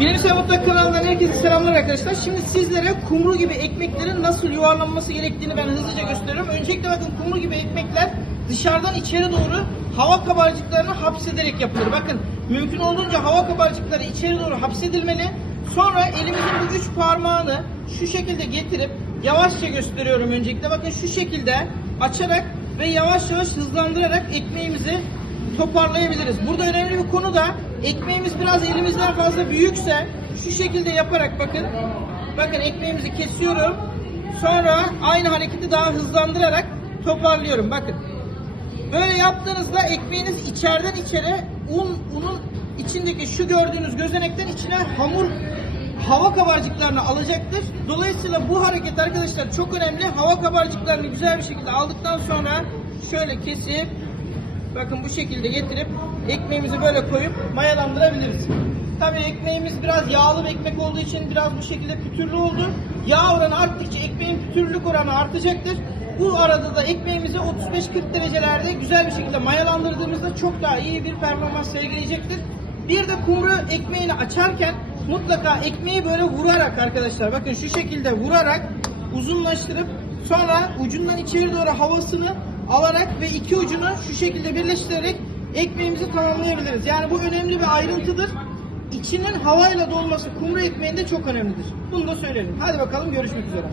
Birinci Mutfak kanalından herkese selamlar arkadaşlar. Şimdi sizlere kumru gibi ekmeklerin nasıl yuvarlanması gerektiğini ben hızlıca gösteriyorum. Öncelikle bakın kumru gibi ekmekler dışarıdan içeri doğru hava kabarcıklarını hapsederek yapılır. Bakın mümkün olduğunca hava kabarcıkları içeri doğru hapsedilmeli. Sonra elimizin bu üç parmağını şu şekilde getirip yavaşça gösteriyorum öncelikle. Bakın şu şekilde açarak ve yavaş yavaş hızlandırarak ekmeğimizi toparlayabiliriz. Burada önemli bir konu da ekmeğimiz biraz elimizden fazla büyükse şu şekilde yaparak bakın. Bakın ekmeğimizi kesiyorum. Sonra aynı hareketi daha hızlandırarak toparlıyorum. Bakın. Böyle yaptığınızda ekmeğiniz içeriden içeri un unun içindeki şu gördüğünüz gözenekten içine hamur hava kabarcıklarını alacaktır. Dolayısıyla bu hareket arkadaşlar çok önemli. Hava kabarcıklarını güzel bir şekilde aldıktan sonra şöyle kesip bakın bu şekilde getirip ekmeğimizi böyle koyup mayalandırabiliriz. Tabii ekmeğimiz biraz yağlı bir ekmek olduğu için biraz bu şekilde pütürlü oldu. Yağ oranı arttıkça ekmeğin pütürlülük oranı artacaktır. Bu arada da ekmeğimizi 35-40 derecelerde güzel bir şekilde mayalandırdığımızda çok daha iyi bir performans sergileyecektir. Bir de kumru ekmeğini açarken mutlaka ekmeği böyle vurarak arkadaşlar bakın şu şekilde vurarak uzunlaştırıp sonra ucundan içeri doğru havasını alarak ve iki ucunu şu şekilde birleştirerek ekmeğimizi tamamlayabiliriz. Yani bu önemli bir ayrıntıdır. İçinin havayla dolması kumru ekmeğinde çok önemlidir. Bunu da söyleyelim. Hadi bakalım görüşmek üzere.